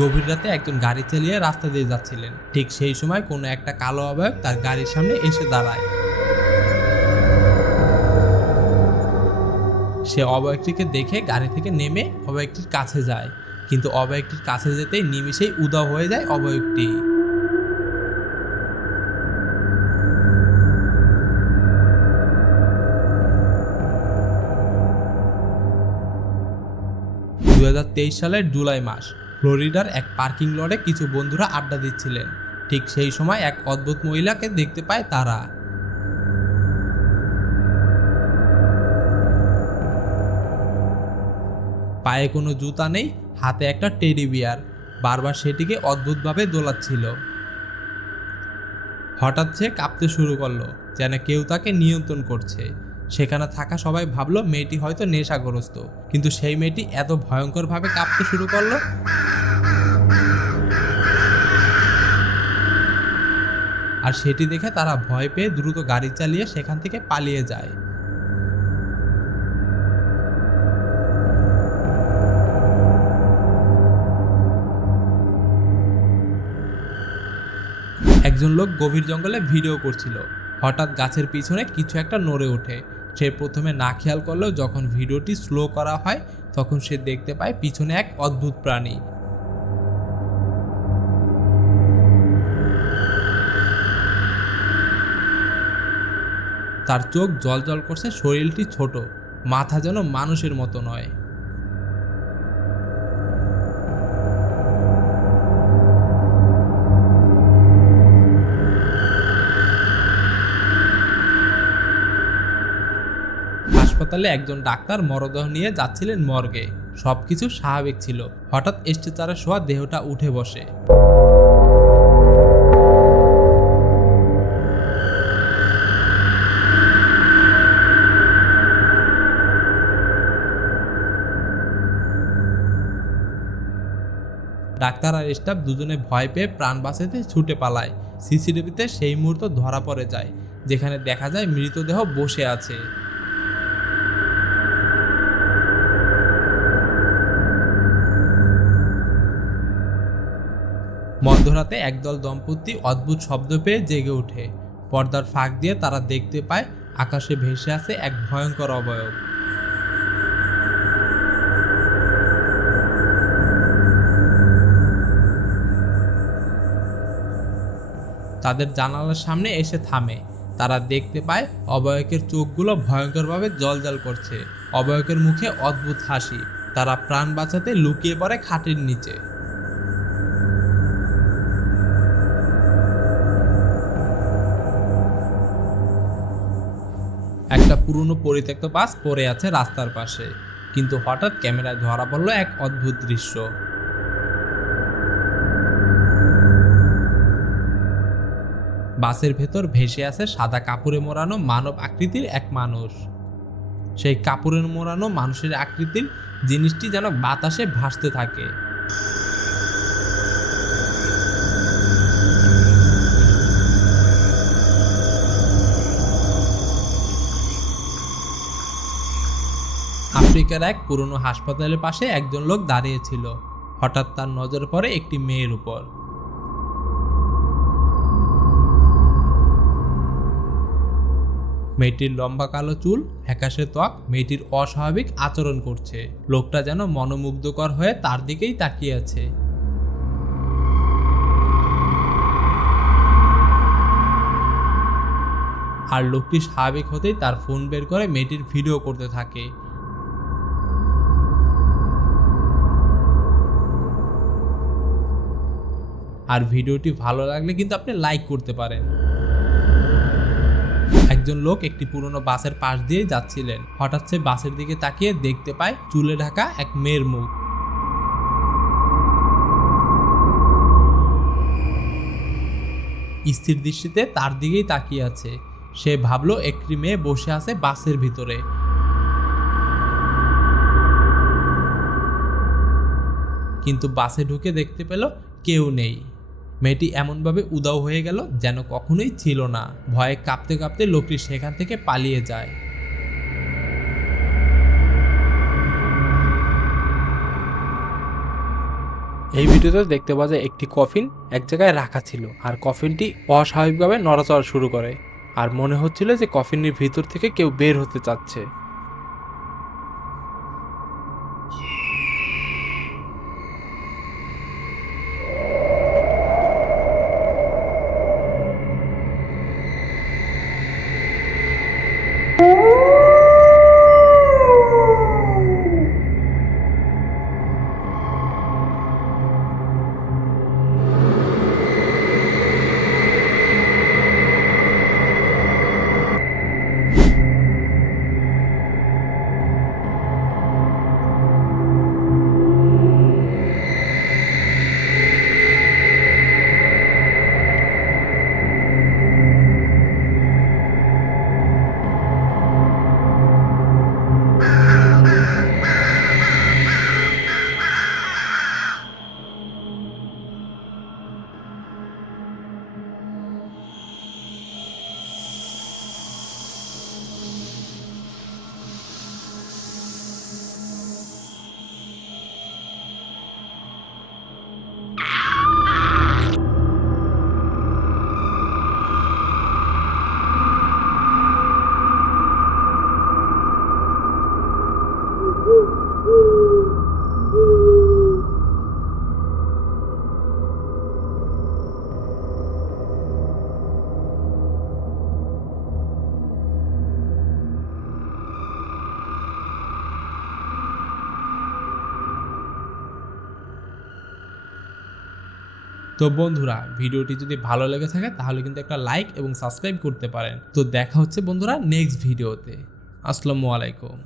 গভীর রাতে একজন গাড়ি চালিয়ে রাস্তা দিয়ে যাচ্ছিলেন। ঠিক সেই সময় কোনো একটা কালো অবয়ব তার গাড়ির সামনে এসে দাঁড়ায়। সে অবয়বটিকে দেখে গাড়ি থেকে নেমে অবয়বটির কাছে যায়, কিন্তু অবয়বটির কাছে যেতেই নিমিষেই উধাও হয়ে যায় অবয়বটি। সালের জুলাই মাস, ফ্লোরিডার এক পার্কিং লটে কিছু বন্ধুরা আড্ডা দিচ্ছিলেন। ঠিক সেই সময় এক অদ্ভুত মহিলাকে দেখতে পায় তারা। পায়ে কোনো জুতা নেই, হাতে একটা টেডি বিয়ার, বারবার সেটিকে অদ্ভুতভাবে দোলাচ্ছিল। হঠাৎ সে কাঁপতে শুরু করলো, যেন কেউ তাকে নিয়ন্ত্রণ করছে। সেখানে থাকা সবাই ভাবলো মেয়েটি হয়তো নেশাগ্রস্ত, কিন্তু সেই মেয়েটি এত ভয়ঙ্করভাবে কাঁপতে শুরু করলো। আর সেটি দেখে তারা ভয় পেয়ে দ্রুত গাড়ি চালিয়ে সেখান থেকে পালিয়ে যায়। একজন লোক গভীর জঙ্গলে ভিডিও করছিল। হঠাৎ গাছের পিছনে কিছু একটা নড়ে ওঠে। সে প্রথমে না খেয়াল করলেও যখন ভিডিওটি স্লো করা হয় তখন সে দেখতে পায় পিছনে এক অদ্ভুত প্রাণী। তার চোখ জ্বলজ্বল করছে, শরীরটি ছোট, মাথা যেন মানুষের মতো নয়। হাসপাতালে একজন ডাক্তার মরদেহ নিয়ে যাচ্ছিলেন মর্গে। সবকিছু স্বাভাবিক ছিল। হঠাৎ স্ট্রেচারে শোয়া দেহটা উঠে বসে। ডাক্তার আর স্টাফ দুজনে ভয় পেয়ে প্রাণ বাঁচাতে ছুটে পালায়। সিসিটিভিতে সেই মুহূর্ত ধরা পড়ে যায়, যেখানে দেখা যায় মৃতদেহ বসে আছে। মধ্যরাতে একদল দম্পতি অদ্ভুত শব্দ পেয়ে জেগে ওঠে। পর্দার ফাঁক দিয়ে তারা দেখতে পায় আকাশে ভেসে আছে এক ভয়ঙ্কর অবয়ব। তাদের জানালার সামনে এসে থামে। তারা দেখতে পায় অবয়বের চোখগুলো ভয়ঙ্করভাবে জ্বলজ্বল করছে। অবয়বের মুখে অদ্ভুত হাসি। তারা প্রাণ বাঁচাতে লুকিয়ে পড়ে খাটের নিচে। একটা পুরনো পরিত্যক্ত বাস পড়ে আছে রাস্তার পাশে, কিন্তু হঠাৎ ক্যামেরায় ধরা পড়ল এক অদ্ভুত দৃশ্য। বাসের ভেতর ভেসে আছে সাদা কাপড়ে মোড়ানো মানব আকৃতির এক মানুষ। সেই কাপড়ের মোড়ানো মানুষের আকৃতির জিনিসটি যেন বাতাসে ভাসতে থাকে। আফ্রিকার এক পুরনো হাসপাতালের পাশে একজন লোক দাঁড়িয়েছিল। হঠাৎ তার নজর পড়ে একটি মেয়ের উপর। মেয়েটির লম্বা কালো চুল, ফ্যাকাশে ত্বক, মেয়েটির অস্বাভাবিক আচরণ করছে। লোকটা যেন মনোমুগ্ধকর হয়ে তার দিকেই তাকিয়ে আছে। আর লোকটি স্বাভাবিক হতেই তার ফোন বের করে মেয়েটির ভিডিও করতে থাকে। আর ভিডিওটি ভালো লাগলে কিন্তু আপনি লাইক করতে পারেন। একজন লোক একটি পুরনো বাসের পাশ দিয়ে যাচ্ছিলেন। হঠাৎ সে বাসের দিকে তাকিয়ে দেখতে পায় চুলে ঢাকা এক মেয়ের মুখ। স্থির দৃষ্টিতে তার দিকেই তাকিয়ে আছে। সে ভাবলো একটি মেয়ে বসে আছে বাসের ভিতরে। কিন্তু বাসে ঢুকে দেখতে পেল কেউ নেই। মেয়েটি এমনভাবে উধাও হয়ে গেল যেন কখনোই ছিল না। ভয়ে কাঁপতে কাঁপতে লোকটি সেখান থেকে পালিয়ে যায়। এই ভিডিওতে দেখতে পাওয়া যায় একটি কফিন এক জায়গায় রাখা ছিল, আর কফিনটি অস্বাভাবিকভাবে নড়াচড়া শুরু করে, আর মনে হচ্ছিল যে কফিনের ভিতর থেকে কেউ বের হতে চাচ্ছে। তো বন্ধুরা, ভিডিওটি যদি ভালো লেগে থাকে তাহলে কিন্তু একটা লাইক এবং সাবস্ক্রাইব করতে পারেন। তো দেখা হচ্ছে বন্ধুরা নেক্সট ভিডিওতে। আসসালামু আলাইকুম।